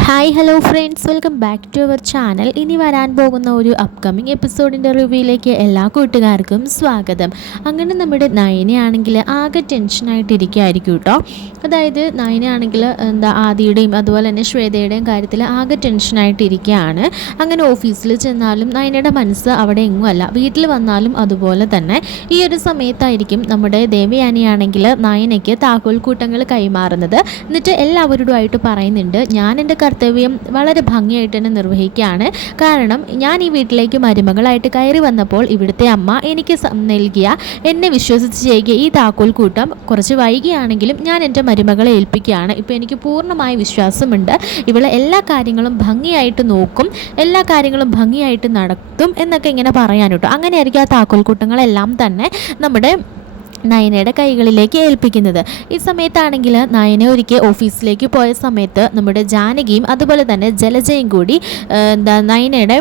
Hi hello friends welcome back to our channel ഇനി വരാൻ പോകുന്ന ഒരു അപ്കമിങ് എപ്പിസോഡിന്റെ റിവ്യൂയിലേക്ക് എല്ലാ കൂട്ടുകാർക്കും സ്വാഗതം. അങ്ങനെ നമ്മുടെ നയനയാണെങ്കിൽ ആകെ ടെൻഷനായിട്ടിരിക്കുകയായിരിക്കും കേട്ടോ അതായത് നയനയാണെങ്കിൽ എന്താ ആദിയുടെയും അതുപോലെ തന്നെ ശ്വേതയുടെയും കാര്യത്തിൽ ആകെ ടെൻഷനായിട്ടിരിക്കുകയാണ് അങ്ങനെ ഓഫീസിൽ ചെന്നാലും നയനയുടെ മനസ്സ് അവിടെ എങ്ങുമല്ല വീട്ടിൽ വന്നാലും അതുപോലെ തന്നെ. ഈ ഒരു സമയത്തായിരിക്കും നമ്മുടെ ദേവയാനിയാണെങ്കിൽ നയനയ്ക്ക് താക്കോൽ കൂട്ടങ്ങൾ കൈമാറുന്നത്. എന്നിട്ട് എല്ലാവരോടുമായിട്ട് പറയുന്നുണ്ട് ഞാൻ എന്റെ കർത്തവ്യം വളരെ ഭംഗിയായിട്ട് തന്നെ നിർവഹിക്കുകയാണ്. കാരണം ഞാൻ ഈ വീട്ടിലേക്ക് മരുമകളായിട്ട് കയറി വന്നപ്പോൾ ഇവിടുത്തെ അമ്മ എനിക്ക് നൽകിയ എന്നെ വിശ്വസിച്ച് ചെയ്യുക ഈ താക്കോൽ കൂട്ടം കുറച്ച് വൈകിയാണെങ്കിലും ഞാൻ എന്റെ മരുമകളെ ഏൽപ്പിക്കുകയാണ്. ഇപ്പോൾ എനിക്ക് പൂർണമായ വിശ്വാസമുണ്ട്. ഇവളെ എല്ലാ കാര്യങ്ങളും ഭംഗിയായിട്ട് നോക്കും എല്ലാ കാര്യങ്ങളും ഭംഗിയായിട്ട് നടത്തും എന്നൊക്കെ ഇങ്ങനെ പറയാൻ കേട്ടോ അങ്ങനെയായിരിക്കും ആ താക്കോൽ കൂട്ടങ്ങളെല്ലാം തന്നെ നമ്മുടെ നയനയുടെ കൈകളിലേക്ക് ഏൽപ്പിക്കുന്നത്. ഈ സമയത്താണെങ്കിൽ നയന ഒരിക്കൽ ഓഫീസിലേക്ക് പോയ സമയത്ത് നമ്മുടെ ജാനകിയും അതുപോലെ തന്നെ ജലജയും കൂടി എന്താ നയനയുടെ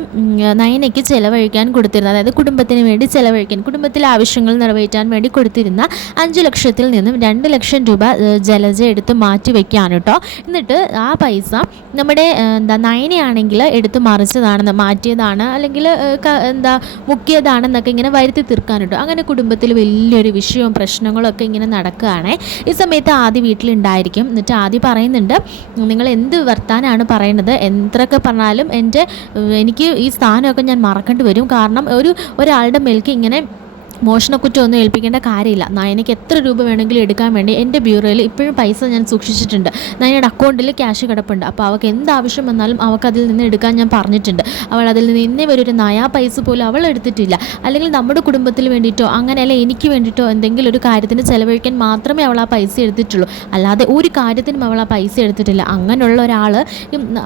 നയനയ്ക്ക് ചിലവഴിക്കാൻ കൊടുത്തിരുന്ന അതായത് കുടുംബത്തിന് വേണ്ടി ചിലവഴിക്കാൻ കുടുംബത്തിലെ ആവശ്യങ്ങൾ നിറവേറ്റാൻ വേണ്ടി കൊടുത്തിരുന്ന അഞ്ച് ലക്ഷത്തിൽ നിന്നും രണ്ട് ലക്ഷം രൂപ ജലജ എടുത്ത് മാറ്റി വെക്കുകയാണ് കേട്ടോ. എന്നിട്ട് ആ പൈസ നമ്മുടെ എന്താ നയനയാണെങ്കിൽ എടുത്ത് മറിച്ചതാണെന്ന് മാറ്റിയതാണ് അല്ലെങ്കിൽ എന്താ മുക്കിയതാണെന്നൊക്കെ ഇങ്ങനെ വരുത്തി തീർക്കാൻ അങ്ങനെ കുടുംബത്തിൽ വലിയൊരു വിഷയവും പ്രശ്നങ്ങളും ഒക്കെ ഇങ്ങനെ നടക്കുകയാണ്. ഈ സമയത്ത് ആദ്യ വീട്ടിലുണ്ടായിരിക്കും. എന്നിട്ട് ആദ്യം പറയുന്നുണ്ട് നിങ്ങൾ എന്ത് വർത്താനാണ് പറയുന്നത് എന്തൊക്കെ പറഞ്ഞാലും എന്റെ എനിക്ക് ഈ സ്ഥാനമൊക്കെ ഞാൻ മറക്കേണ്ടി വരും. കാരണം ഒരു ഒരാളുടെ മേൽക്ക് ഇങ്ങനെ മോഷണക്കുറ്റം ഒന്നും ഏൽപ്പിക്കേണ്ട കാര്യമില്ല. നയനയ്ക്ക് എത്ര രൂപ വേണമെങ്കിലും എടുക്കാൻ വേണ്ടി എന്റെ ബ്യൂറോയിൽ ഇപ്പോഴും പൈസ ഞാൻ സൂക്ഷിച്ചിട്ടുണ്ട്. നയനയുടെ അക്കൗണ്ടിൽ ക്യാഷ് കിടപ്പുണ്ട്. അപ്പോൾ അവൾക്ക് എന്ത് ആവശ്യം വന്നാലും അവൾക്ക് അതിൽ നിന്ന് എടുക്കാൻ ഞാൻ പറഞ്ഞിട്ടുണ്ട്. അവൾ അതിൽ നിന്ന് ഇന്നേ വരെ ഒരു നയാ പൈസ പോലും അവൾ എടുത്തിട്ടില്ല. അല്ലെങ്കിൽ നമ്മുടെ കുടുംബത്തിന് വേണ്ടിയിട്ടോ അങ്ങനെയല്ല എനിക്ക് വേണ്ടിയിട്ടോ എന്തെങ്കിലും ഒരു കാര്യത്തിന് ചിലവഴിക്കാൻ മാത്രമേ അവൾ ആ പൈസ എടുത്തിട്ടുള്ളൂ. അല്ലാതെ ഒരു കാര്യത്തിനും അവൾ ആ പൈസ എടുത്തിട്ടില്ല. അങ്ങനെയുള്ള ഒരാൾ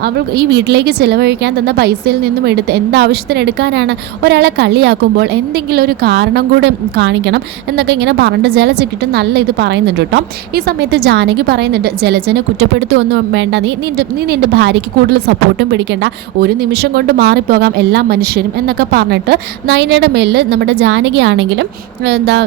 അവൾ ഈ വീട്ടിലേക്ക് ചിലവഴിക്കാൻ തന്ന പൈസയിൽ നിന്നും എടുത്ത് എന്താവശ്യത്തിന് എടുക്കാനാണ് ഒരാളെ കളിയാക്കുമ്പോൾ എന്തെങ്കിലും ഒരു കാരണം കൂടെ കാണിക്കണം എന്നൊക്കെ ഇങ്ങനെ പറഞ്ഞിട്ട് ജലജയ്ക്കിട്ട് നല്ല ഇത് പറയുന്നുണ്ട് കേട്ടോ. ഈ സമയത്ത് ജാനകി പറയുന്നുണ്ട് ജലജനെ കുറ്റപ്പെടുത്തുമൊന്നും വേണ്ട. നീ നിന്റെ നീ നിന്റെ ഭാര്യയ്ക്ക് കൂടുതൽ സപ്പോർട്ടും പിടിക്കേണ്ട. ഒരു നിമിഷം കൊണ്ട് മാറിപ്പോകാം എല്ലാ മനുഷ്യരും എന്നൊക്കെ പറഞ്ഞിട്ട് നൈനയുടെ മേലിൽ നമ്മുടെ ജാനകി ആണെങ്കിലും എന്താ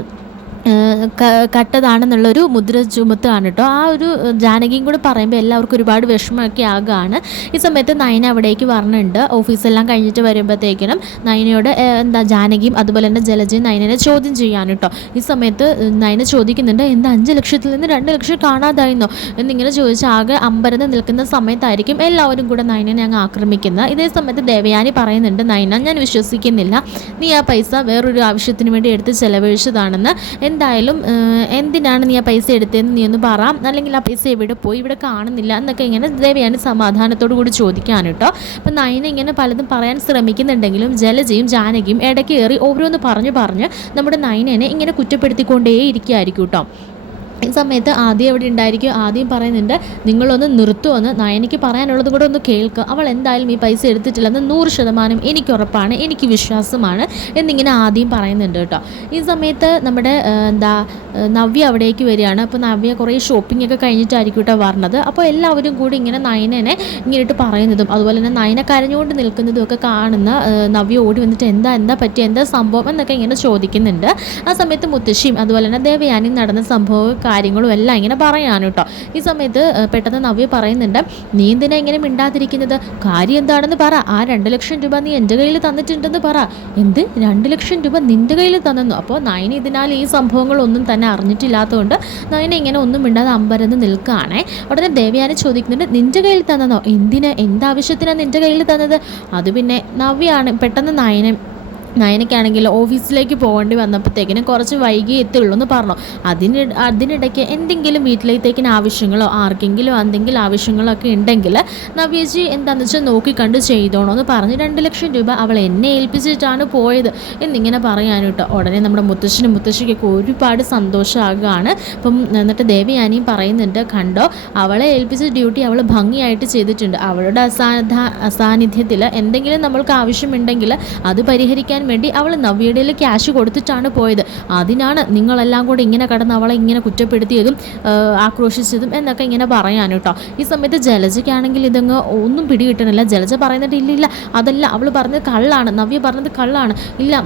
കട്ടതാണെന്നുള്ളൊരു മുദ്ര ചുമത്താണ് കേട്ടോ ആ ഒരു ജാനകിയും കൂടെ പറയുമ്പോൾ എല്ലാവർക്കും ഒരുപാട് വിഷമമൊക്കെ ആകുകയാണ് ഈ സമയത്ത് നയന അവിടേക്ക് വരണുണ്ട്. ഓഫീസെല്ലാം കഴിഞ്ഞിട്ട് വരുമ്പോഴത്തേക്കിനും നയനയോട് എന്താ ജാനകിയും അതുപോലെ തന്നെ ജലജയും നയനനെ ചോദ്യം ചെയ്യാൻ കേട്ടോ ഈ സമയത്ത് നയന ചോദിക്കുന്നുണ്ട് എന്താ അഞ്ച് ലക്ഷത്തിൽ നിന്ന് രണ്ട് ലക്ഷം കാണാതായിരുന്നോ എന്നിങ്ങനെ ചോദിച്ച ആകെ അമ്പരന്ന് നിൽക്കുന്ന സമയത്തായിരിക്കും എല്ലാവരും കൂടെ നയനനെ അങ്ങ് ആക്രമിക്കുന്നത് ഇതേ സമയത്ത് ദേവയാനി പറയുന്നുണ്ട് നയന ഞാൻ വിശ്വസിക്കുന്നില്ല. നീ ആ പൈസ വേറൊരു ആവശ്യത്തിന് വേണ്ടി എടുത്ത് ചെലവഴിച്ചതാണെന്ന്. എന്തായാലും എന്തിനാണ് നീ ആ പൈസ എടുത്തതെന്ന് നീ ഒന്ന് പറ. അല്ലെങ്കിൽ ആ പൈസ എവിടെ പോയി? ഇവിടെ കാണുന്നില്ല എന്നൊക്കെ ഇങ്ങനെ ദേവയാനി സമാധാനത്തോടു കൂടി ചോദിക്കാൻ കേട്ടോ. അപ്പം നയന ഇങ്ങനെ പലതും പറയാൻ ശ്രമിക്കുന്നുണ്ടെങ്കിലും ജലജയും ജാനകിയും ഇടയ്ക്ക് കയറി ഓരോന്ന് പറഞ്ഞു പറഞ്ഞ് നമ്മുടെ നയനനെ ഇങ്ങനെ കുറ്റപ്പെടുത്തിക്കൊണ്ടേ ഇരിക്കുകയായിരിക്കും കേട്ടോ. ഈ സമയത്ത് ആദ്യം അവിടെ ഉണ്ടായിരിക്കും? ആദ്യം പറയുന്നുണ്ട് നിങ്ങളൊന്ന് നിർത്തുമെന്ന് നയനിക്ക് പറയാനുള്ളത് കൂടെ ഒന്ന് കേൾക്കുക. അവൾ എന്തായാലും ഈ പൈസ എടുത്തിട്ടില്ലെന്ന് നൂറ് ശതമാനം എനിക്ക് ഉറപ്പാണ് എനിക്ക് വിശ്വാസമാണ് എന്നിങ്ങനെ ആദ്യം പറയുന്നുണ്ട് കേട്ടോ. ഈ സമയത്ത് നമ്മുടെ എന്താ നവ്യ അവിടേക്ക് വരികയാണ്. അപ്പോൾ നവ്യ കുറേ ഷോപ്പിംഗ് ഒക്കെ കഴിഞ്ഞിട്ടായിരിക്കും കേട്ടോ വരണത്. അപ്പോൾ എല്ലാവരും കൂടി ഇങ്ങനെ നയനനെ ഇങ്ങനെയിട്ട് പറയുന്നതും അതുപോലെ തന്നെ നയന കരഞ്ഞുകൊണ്ട് നിൽക്കുന്നതും ഒക്കെ കാണുന്ന നവ്യ ഓടി വന്നിട്ട് എന്താ എന്താ പറ്റിയ എന്താ സംഭവം എന്നൊക്കെ ഇങ്ങനെ ചോദിക്കുന്നുണ്ട്. ആ സമയത്ത് മുത്തശ്ശിയും അതുപോലെ തന്നെ ദേവയാനിയും നടന്ന സംഭവ കാര്യങ്ങളും എല്ലാം ഇങ്ങനെ പറയാൻ കേട്ടോ. ഈ സമയത്ത് പെട്ടെന്ന് നവ്യ പറയുന്നുണ്ട് നീ എന്തിനാ ഇങ്ങനെ മിണ്ടാതിരിക്കുന്നത്? കാര്യം എന്താണെന്ന് പറ. ആ രണ്ട് ലക്ഷം രൂപ നീ എന്റെ കയ്യിൽ തന്നിട്ടുണ്ടെന്ന് പറ. എന്ത്? രണ്ട് ലക്ഷം രൂപ നിന്റെ കയ്യിൽ തന്നു അപ്പോൾ നയന ഇതിനാൽ ഈ സംഭവങ്ങളൊന്നും തന്നെ അറിഞ്ഞിട്ടില്ലാത്തതുകൊണ്ട് നയന ഇങ്ങനെ ഒന്നും മിണ്ടാതെ അമ്പരന്ന് നിൽക്കുകയാണേ ഉടനെ ദേവയാനി ചോദിക്കുന്നുണ്ട് നിന്റെ കയ്യിൽ തന്നതോ എന്തിന്? എന്താവശ്യത്തിനാണ് നിന്റെ കയ്യിൽ തന്നത്? അത് പിന്നെ നവ്യാണ് പെട്ടെന്ന് നയന നയനയ്ക്കാണെങ്കിൽ ഓഫീസിലേക്ക് പോകേണ്ടി വന്നപ്പോഴത്തേക്കിനും കുറച്ച് വൈകി എത്തുള്ളൂ എന്ന് പറഞ്ഞു. അതിന് അതിനിടയ്ക്ക് എന്തെങ്കിലും വീട്ടിലേത്തേക്കിന് ആവശ്യങ്ങളോ ആർക്കെങ്കിലും എന്തെങ്കിലും ആവശ്യങ്ങളോ ഒക്കെ ഉണ്ടെങ്കിൽ നവ്യജി എന്താണെന്ന് വെച്ചാൽ നോക്കിക്കണ്ട് ചെയ്തോണോ എന്ന് പറഞ്ഞ് രണ്ട് ലക്ഷം രൂപ അവൾ എന്നെ ഏൽപ്പിച്ചിട്ടാണ് പോയത് എന്നിങ്ങനെ പറയാനും കേട്ടോ. ഉടനെ നമ്മുടെ മുത്തശ്ശനും മുത്തശ്ശിക്കൊക്കെ ഒരുപാട് സന്തോഷമാകുകയാണ്. അപ്പം എന്നിട്ട് ദേവയാനിയും പറയുന്നുണ്ട് കണ്ടോ അവളെ ഏൽപ്പിച്ച ഡ്യൂട്ടി അവൾ ഭംഗിയായിട്ട് ചെയ്തിട്ടുണ്ട്. അവളുടെ അസാധ അസാന്നിധ്യത്തിൽ എന്തെങ്കിലും നമ്മൾക്ക് ആവശ്യമുണ്ടെങ്കിൽ അത് പരിഹരിക്കാൻ വേണ്ടി അവൾ നവ്യയുടെ ക്യാഷ് കൊടുത്തിട്ടാണ് പോയത്. അതിനാണ് നിങ്ങളെല്ലാം കൂടെ ഇങ്ങനെ കടന്ന് അവളെ ഇങ്ങനെ കുറ്റപ്പെടുത്തിയതും ആക്രോശിച്ചതും എന്നൊക്കെ ഇങ്ങനെ പറയാൻ കേട്ടോ. ഈ സമയത്ത് ജലജയ്ക്കാണെങ്കിൽ ഇതങ്ങ് ഒന്നും പിടികിട്ടണില്ല. ജലജ പറയുന്നിട്ട് ഇല്ല ഇല്ല. അതല്ല അവൾ പറഞ്ഞത് കള്ളാണ്. നവ്യ പറഞ്ഞത് കള്ളാണ്. ഇല്ല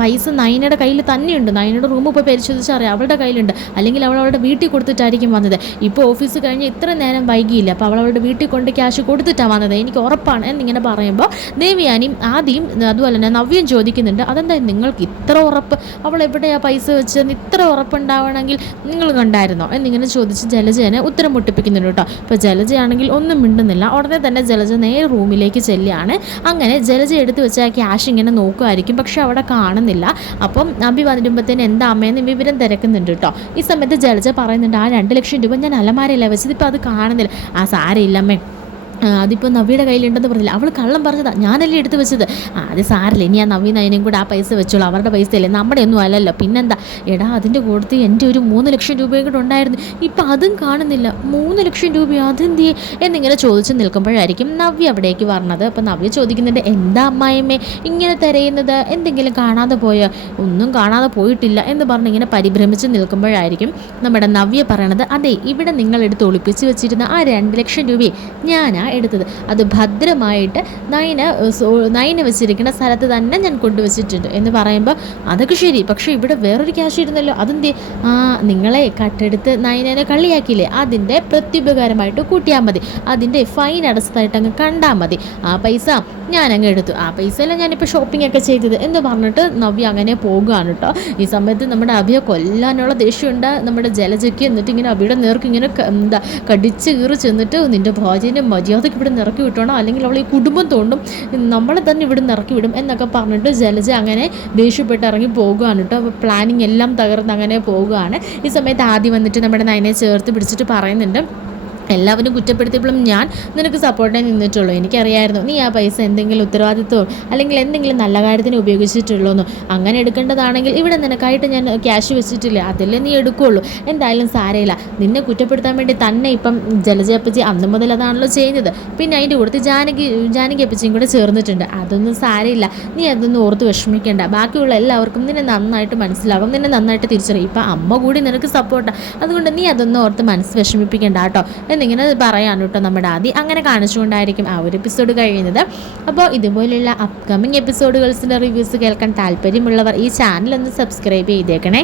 പൈസ നയനയുടെ കയ്യിൽ തന്നെയുണ്ട്. നയനയുടെ റൂം പോയി പരിശോധിച്ചാൽ അറിയാം. അവളുടെ കയ്യിലുണ്ട്. അല്ലെങ്കിൽ അവൾ അവളുടെ വീട്ടിൽ കൊടുത്തിട്ടായിരിക്കും വന്നത്. ഇപ്പോൾ ഓഫീസ് കഴിഞ്ഞ് ഇത്ര നേരം വൈകിയില്ല. അപ്പോൾ അവൾ അവളുടെ വീട്ടിൽ കൊണ്ട് ക്യാഷ് കൊടുത്തിട്ടാണ് വന്നത്. എനിക്ക് ഉറപ്പാണ് എന്നിങ്ങനെ പറയുമ്പോൾ ദേവിയാനിയും ആദ്യം അതുപോലെ തന്നെ നവ്യം ചോദിക്കുന്നുണ്ട്. അതെന്താ നിങ്ങൾക്ക് ഇത്ര ഉറപ്പ്? അവൾ എവിടെയാണ് പൈസ വെച്ചതെന്ന് ഇത്ര ഉറപ്പുണ്ടാവണമെങ്കിൽ നിങ്ങൾ കണ്ടായിരുന്നോ? എന്നിങ്ങനെ ചോദിച്ച് ജലജേനെ ഉത്തരം പൊട്ടിപ്പിക്കുന്നുണ്ട് കേട്ടോ. ഇപ്പോൾ ജലജയാണെങ്കിൽ ഒന്നും മിണ്ടുന്നില്ല. ഉടനെ തന്നെ ജലജ നേരെ റൂമിലേക്ക് ചെല്ലുകയാണ്. അങ്ങനെ ജലജ എടുത്ത് വെച്ച ക്യാഷ് ഇങ്ങനെ നോക്കുമായിരിക്കും. പക്ഷെ അവിടെ കാണുന്നില്ല. അപ്പം അഭി വരുമ്പോഴത്തേന് എന്താ അമ്മയെന്ന് വിവരം തിരക്കുന്നുണ്ട് കേട്ടോ. ഈ സമയത്ത് ജലജ പറയുന്നുണ്ട് ആ രണ്ട് ലക്ഷം രൂപ ഞാൻ അലമാരയില്ല വെച്ചത്. ഇപ്പം അത് കാണുന്നില്ല. ആ ആ, അതിപ്പോൾ നവ്യയുടെ കയ്യിലുണ്ടെന്ന് പറഞ്ഞില്ല? അവൾ കള്ളം പറഞ്ഞതാ. ഞാനല്ലേ എടുത്ത് വെച്ചത്. അത് സാറില്ല ഇനി ആ നവ്യ നയനും കൂടെ ആ പൈസ വെച്ചോളൂ. അവരുടെ പൈസ അല്ലേ നമ്മുടെ ഒന്നും അല്ലല്ലോ. പിന്നെന്താ? എടാ അതിന്റെ കൂട്ടത്തിൽ എന്റെ ഒരു മൂന്ന് ലക്ഷം രൂപയും കൂടെ ഉണ്ടായിരുന്നു. ഇപ്പം അതും കാണുന്നില്ല. മൂന്ന് ലക്ഷം രൂപ അതെന്ത് ചെയ്യും? എന്നിങ്ങനെ ചോദിച്ച് നിൽക്കുമ്പോഴായിരിക്കും നവ്യ അവിടേക്ക് പറഞ്ഞത് അപ്പം നവ്യ ചോദിക്കുന്നുണ്ട് എന്താ അമ്മായിമ്മേ ഇങ്ങനെ തിരയുന്നത്? എന്തെങ്കിലും കാണാതെ പോയോ? ഒന്നും കാണാതെ പോയിട്ടില്ല. എന്ന് പറഞ്ഞ് ഇങ്ങനെ പരിഭ്രമിച്ച് നിൽക്കുമ്പോഴായിരിക്കും നമ്മുടെ നവ്യ പറയണത് അതെ ഇവിടെ നിങ്ങളെടുത്ത് ഒളിപ്പിച്ച് വെച്ചിരുന്ന ആ രണ്ട് ലക്ഷം രൂപയെ ഞാനാ എടുത്തത്. അത് ഭദ്രമായിട്ട് നയന നയന വെച്ചിരിക്കുന്ന സ്ഥലത്ത് തന്നെ ഞാൻ കൊണ്ടുവച്ചിട്ടുണ്ട് എന്ന് പറയുമ്പോൾ അതൊക്കെ ശരി. പക്ഷേ ഇവിടെ വേറൊരു ക്യാഷ് ഇരുന്നല്ലോ. അതെന്തേ? ആ നിങ്ങളെ കട്ടെടുത്ത് നയനനെ കളിയാക്കിയില്ലേ അതിന്റെ പ്രത്യുപകാരമായിട്ട് കൂട്ടിയാൽ മതി. അതിന്റെ ഫൈൻ അടച്ചതായിട്ട് അങ്ങ് കണ്ടാൽ മതി. ആ പൈസ ഞാൻ അങ്ങ് എടുത്തു. ആ പൈസയിലാണ് ഞാനിപ്പോൾ ഷോപ്പിംഗ് ഒക്കെ ചെയ്തത് എന്ന് പറഞ്ഞിട്ട് നവ്യ അങ്ങനെ പോകുകയാണ് കേട്ടോ ഈ സമയത്ത് നമ്മുടെ അഭിയെ കൊല്ലാനുള്ള ദേഷ്യമുണ്ട്. നമ്മുടെ ജലജയ്ക്ക് എന്നിട്ട് ഇങ്ങനെ അഭിയുടെ നേർക്ക് ഇങ്ങനെ എന്താ കടിച്ച് കീറി ചെന്നിട്ട് നിന്റെ ഭാര്യനെ മര്യാദയ്ക്ക് ഇവിടെ നിറക്കി വിട്ടോണം. അല്ലെങ്കിൽ അവൾ ഈ കുടുംബം തോണ്ടും നമ്മളെ തന്നെ ഇവിടെ നിറക്കി വിടും എന്നൊക്കെ പറഞ്ഞിട്ട് ജലജ അങ്ങനെ ദേഷ്യപ്പെട്ട് ഇറങ്ങി പോകുകയാണ് കേട്ടോ അപ്പോൾ പ്ലാനിങ് എല്ലാം തകർന്ന് അങ്ങനെ പോകുകയാണ്. ഈ സമയത്ത് ആദ്യം വന്നിട്ട് നമ്മുടെ നയനെ ചേർത്ത് പിടിച്ചിട്ട് പറയുന്നുണ്ട്. എല്ലാവരും കുറ്റപ്പെടുത്തിയപ്പോഴും ഞാൻ നിനക്ക് സപ്പോർട്ടായി നിന്നിട്ടുള്ളൂ. എനിക്കറിയായിരുന്നു നീ ആ പൈസ എന്തെങ്കിലും ഉത്തരവാദിത്വം അല്ലെങ്കിൽ എന്തെങ്കിലും നല്ല കാര്യത്തിന് ഉപയോഗിച്ചിട്ടുള്ളൂ എന്ന് അങ്ങനെ എടുക്കേണ്ടതാണെങ്കിൽ ഇവിടെ നിനക്കായിട്ട് ഞാൻ ക്യാഷ് വെച്ചിട്ടില്ല. അതില്ലേ നീ എടുക്കുകയുള്ളൂ എന്തായാലും സാരയില്ല നിന്നെ കുറ്റപ്പെടുത്താൻ വേണ്ടി തന്നെ ഇപ്പം ജലജയപ്പച്ചി അന്ന് മുതൽ അതാണല്ലോ ചെയ്യുന്നത്. പിന്നെ അതിന്റെ കൂടുതൽ ജാനകി ജാനകി അപ്പച്ചിയും കൂടെ ചേർന്നിട്ടുണ്ട്. അതൊന്നും സാരയില്ല നീ അതൊന്നും ഓർത്ത് വിഷമിക്കേണ്ട. ബാക്കിയുള്ള എല്ലാവർക്കും നിന്നെ നന്നായിട്ട് മനസ്സിലാകും നിന്നെ നന്നായിട്ട് തിരിച്ചറിയും. ഇപ്പം അമ്മ കൂടി നിനക്ക് സപ്പോർട്ടാണ് അതുകൊണ്ട് നീ അതൊന്നും ഓർത്ത് മനസ്സ് വിഷമിപ്പിക്കേണ്ട കേട്ടോ. എന്നിങ്ങനെ പറയാണ് കേട്ടോ നമ്മുടെ ആദ്യം അങ്ങനെ കാണിച്ചുകൊണ്ടായിരിക്കും ആ ഒരു എപ്പിസോഡ് കഴിയുന്നത്. അപ്പോൾ ഇതുപോലെയുള്ള അപ്കമിങ് എപ്പിസോഡുകൾസിന്റെ റിവ്യൂസ് കേൾക്കാൻ താല്പര്യമുള്ളവർ ഈ ചാനൽ ഒന്ന് സബ്സ്ക്രൈബ് ചെയ്തേക്കണേ.